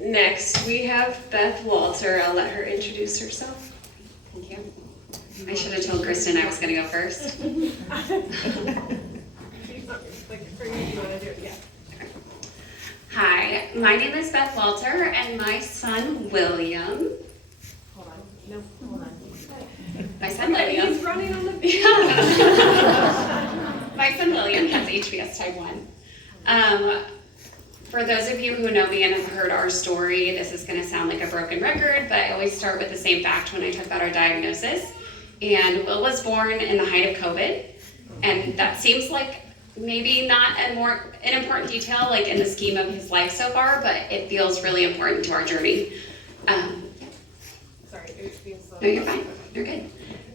Next, we have Beth Walter. I'll let her introduce herself. Thank you. I should have told Kristen I was going to go first. Hi, my name is Beth Walter, and my son William. Hold on. No, hold on. My son William. He's running on the My son William has HPS type 1. For those of you who know me and have heard our story, this is going to sound like a broken record, but I always start with the same fact when I talk about our diagnosis. And Will was born in the height of COVID, and that seems like maybe not an important detail like in the scheme of his life so far, but it feels really important to our journey. Sorry, it was being slow. No, you're fine. You're good.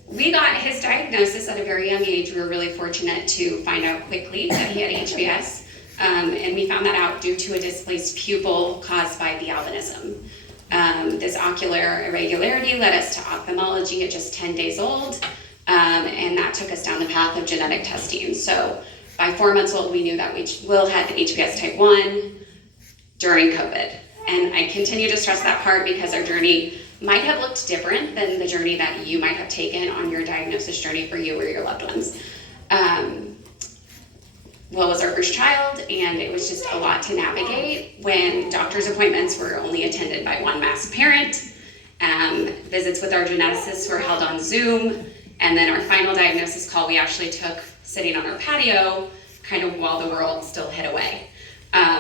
We got his diagnosis at a very young age. We were really fortunate to find out quickly that he had HPS. And we found that out due to a displaced pupil caused by the albinism. This ocular irregularity led us to ophthalmology at just 10 days old, and that took us down the path of genetic testing. So by 4 months old, we knew that Will had HPS type 1 during COVID. And I continue to stress that part because our journey might have looked different than the journey that you might have taken on your diagnosis journey for you or your loved ones. Will was our first child, and it was just a lot to navigate when doctor's appointments were only attended by one masked parent. Visits with our geneticists were held on Zoom, and then our final diagnosis call we actually took sitting on our patio, kind of while the world still hid away.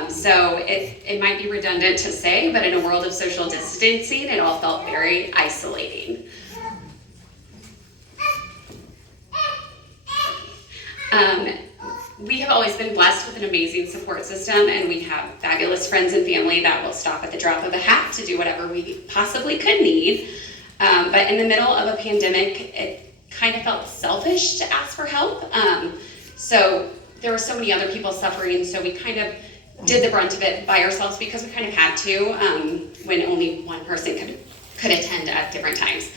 So it might be redundant to say, but in a world of social distancing, it all felt very isolating. We have always been blessed with an amazing support system, and we have fabulous friends and family that will stop at the drop of a hat to do whatever we possibly could need. But in the middle of a pandemic, it kind of felt selfish to ask for help. So there were so many other people suffering, so we kind of did the brunt of it by ourselves because we kind of had to when only one person could attend at different times.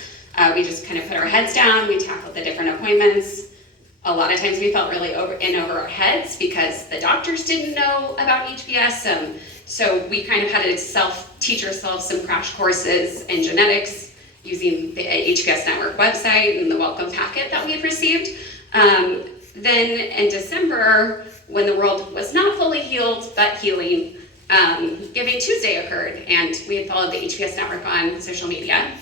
We just kind of put our heads down, we tackled the different appointments. A lot of times we felt really over our heads because the doctors didn't know about HPS. So we kind of had to teach ourselves some crash courses in genetics using the HPS Network website and the welcome packet that we had received. Then in December, when the world was not fully healed but healing, Giving Tuesday occurred, and we had followed the HPS Network on social media.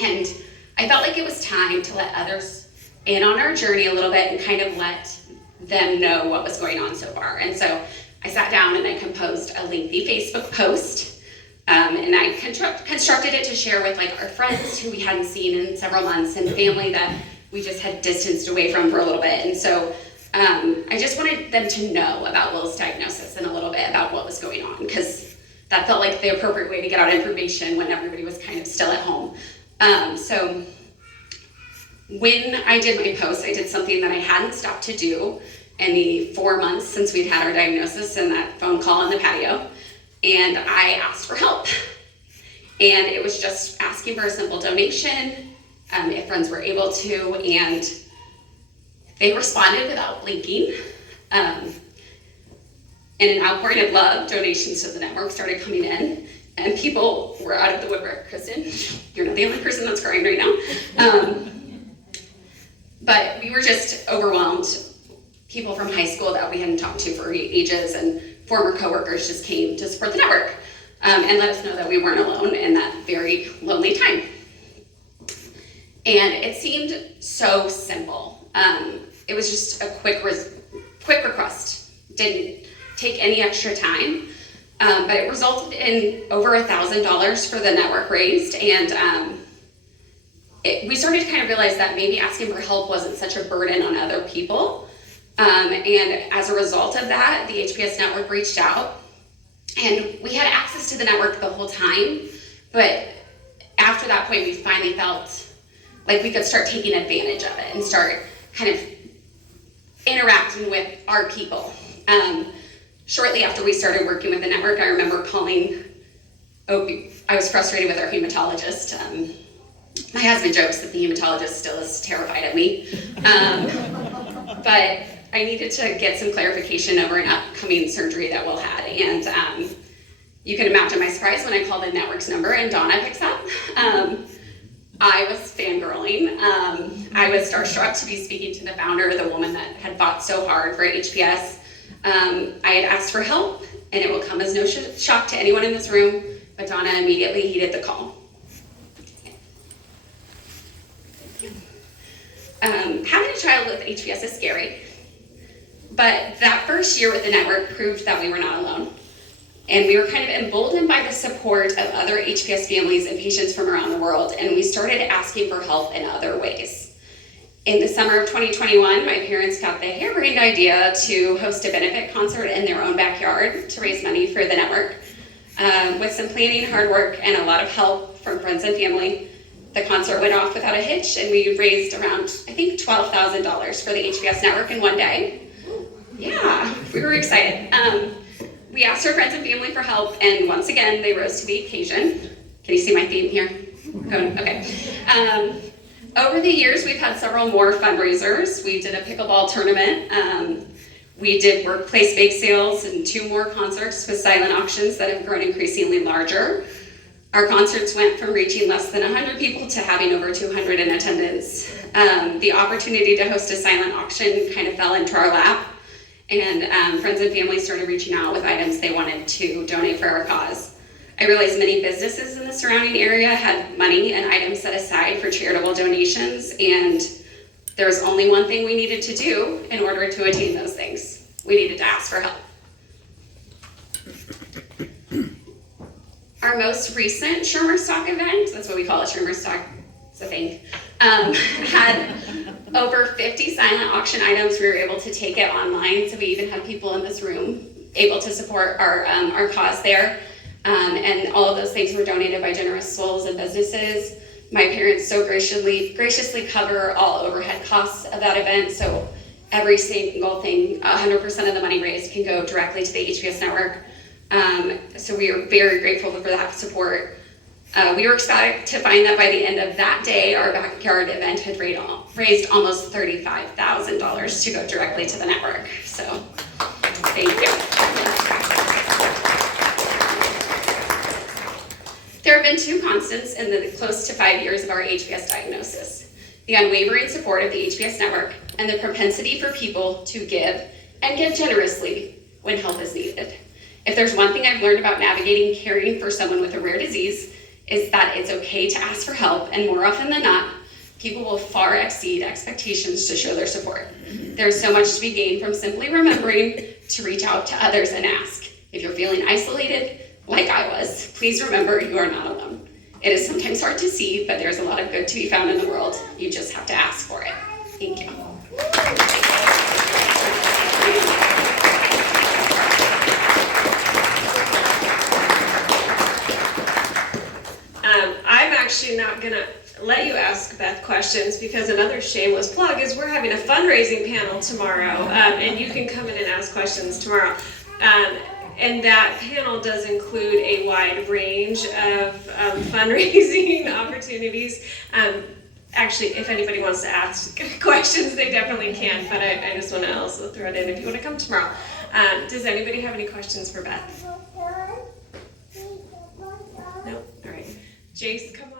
And I felt like it was time to let others in on our journey a little bit and kind of let them know what was going on so far. And so I sat down and I composed a lengthy Facebook post, and I constructed it to share with like our friends who we hadn't seen in several months and family that we just had distanced away from for a little bit. And so I just wanted them to know about Will's diagnosis and a little bit about what was going on, because that felt like the appropriate way to get out information when everybody was kind of still at home. So when I did my post, I did something that I hadn't stopped to do in the 4 months since we'd had our diagnosis and that phone call on the patio, and I asked for help. And it was just asking for a simple donation, if friends were able to, and they responded without blinking. And an outpouring of love, donations to the network started coming in, and people were out of the woodwork. Kristen, you're not the only person that's crying right now. But we were just overwhelmed. People from high school that we hadn't talked to for ages and former coworkers just came to support the network and let us know that we weren't alone in that very lonely time. And it seemed so simple. It was just a quick request. Didn't take any extra time, but it resulted in over $1,000 for the network raised, and we started to kind of realize that maybe asking for help wasn't such a burden on other people. And as a result of that, the HPS Network reached out, and we had access to the network the whole time, but after that point, we finally felt like we could start taking advantage of it and start kind of interacting with our people. Shortly after we started working with the network, I remember calling, I was frustrated with our hematologist. My husband jokes that the hematologist still is terrified of me. But I needed to get some clarification over an upcoming surgery that Will had. And You can imagine my surprise when I called the network's number and Donna picks up. I was fangirling. I was starstruck to be speaking to the founder, the woman that had fought so hard for HPS. I had asked for help, and it will come as no shock to anyone in this room, but Donna immediately heeded the call. Having a child with HPS is scary, but that first year with the network proved that we were not alone. And we were kind of emboldened by the support of other HPS families and patients from around the world, and we started asking for help in other ways. In the summer of 2021, my parents got the harebrained idea to host a benefit concert in their own backyard to raise money for the network. With some planning, hard work, and a lot of help from friends and family, the concert went off without a hitch, and we raised around, I think, $12,000 for the HPS network in one day. Yeah, we were excited. We asked our friends and family for help, and once again, they rose to the occasion. Can you see my theme here? Okay. Over the years, we've had several more fundraisers. We did a pickleball tournament. We did workplace bake sales and 2 more concerts with silent auctions that have grown increasingly larger. Our concerts went from reaching less than 100 people to having over 200 in attendance. The opportunity to host a silent auction kind of fell into our lap, and friends and family started reaching out with items they wanted to donate for our cause. I realized many businesses in the surrounding area had money and items set aside for charitable donations, and there was only one thing we needed to do in order to attain those things. We needed to ask for help. Our most recent Hermansky event, that's what we call it, Hermansky, it's a thing, had over 50 silent auction items. We were able to take it online, so we even had people in this room able to support our cause there. And all of those things were donated by generous souls and businesses. My parents so graciously cover all overhead costs of that event, so every single thing, 100% of the money raised can go directly to the HPS network. So we are very grateful for that support. We were ecstatic to find that by the end of that day, our backyard event had raised almost $35,000 to go directly to the network. So, thank you. There have been 2 constants in the close to 5 years of our HPS diagnosis: the unwavering support of the HPS network and the propensity for people to give, and give generously, when help is needed. If there's one thing I've learned about navigating caring for someone with a rare disease, is that it's okay to ask for help, and more often than not, people will far exceed expectations to show their support. There's so much to be gained from simply remembering to reach out to others and ask. If you're feeling isolated, like I was, please remember you are not alone. It is sometimes hard to see, but there's a lot of good to be found in the world. You just have to ask for it. Thank you. I'm actually not gonna let you ask Beth questions, because another shameless plug is we're having a fundraising panel tomorrow, and you can come in and ask questions tomorrow. And that panel does include a wide range of fundraising opportunities. Actually, if anybody wants to ask questions, they definitely can, but I just want to also throw it in if you want to come tomorrow. Does anybody have any questions for Beth? No? All right. Jace, come on.